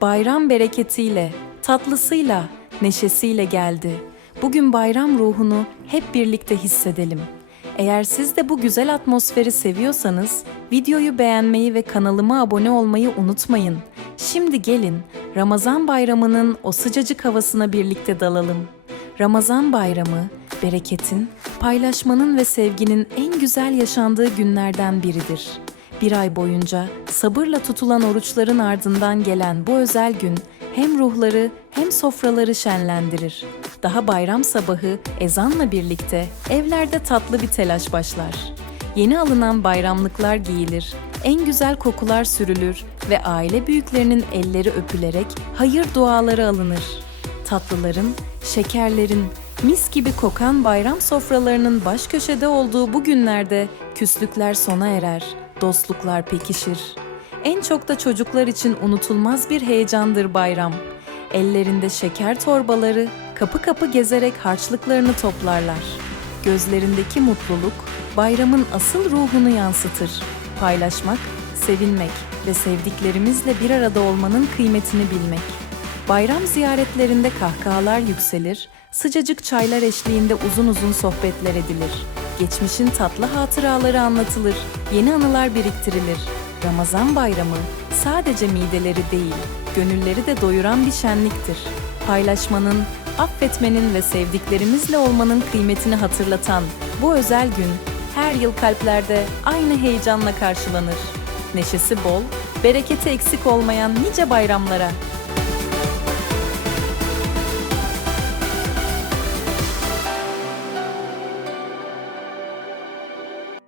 bayram bereketiyle, tatlısıyla, neşesiyle geldi. Bugün bayram ruhunu hep birlikte hissedelim. Eğer siz de bu güzel atmosferi seviyorsanız videoyu beğenmeyi ve kanalıma abone olmayı unutmayın. Şimdi gelin Ramazan bayramının o sıcacık havasına birlikte dalalım. Ramazan bayramı bereketin, paylaşmanın ve sevginin en güzel yaşandığı günlerden biridir. Bir ay boyunca sabırla tutulan oruçların ardından gelen bu özel gün hem ruhları hem sofraları şenlendirir. Daha bayram sabahı ezanla birlikte evlerde tatlı bir telaş başlar. Yeni alınan bayramlıklar giyilir, en güzel kokular sürülür ve aile büyüklerinin elleri öpülerek hayır duaları alınır. Tatlıların, şekerlerin, mis gibi kokan bayram sofralarının baş köşede olduğu bu günlerde küslükler sona erer, dostluklar pekişir. En çok da çocuklar için unutulmaz bir heyecandır bayram. Ellerinde şeker torbaları kapı kapı gezerek harçlıklarını toplarlar. Gözlerindeki mutluluk bayramın asıl ruhunu yansıtır. Paylaşmak, sevinmek ve sevdiklerimizle bir arada olmanın kıymetini bilmek. Bayram ziyaretlerinde kahkahalar yükselir, sıcacık çaylar eşliğinde uzun uzun sohbetler edilir. Geçmişin tatlı hatıraları anlatılır, yeni anılar biriktirilir. Ramazan bayramı sadece mideleri değil, gönülleri de doyuran bir şenliktir. Paylaşmanın, affetmenin ve sevdiklerimizle olmanın kıymetini hatırlatan bu özel gün her yıl kalplerde aynı heyecanla karşılanır. Neşesi bol, bereketi eksik olmayan nice bayramlara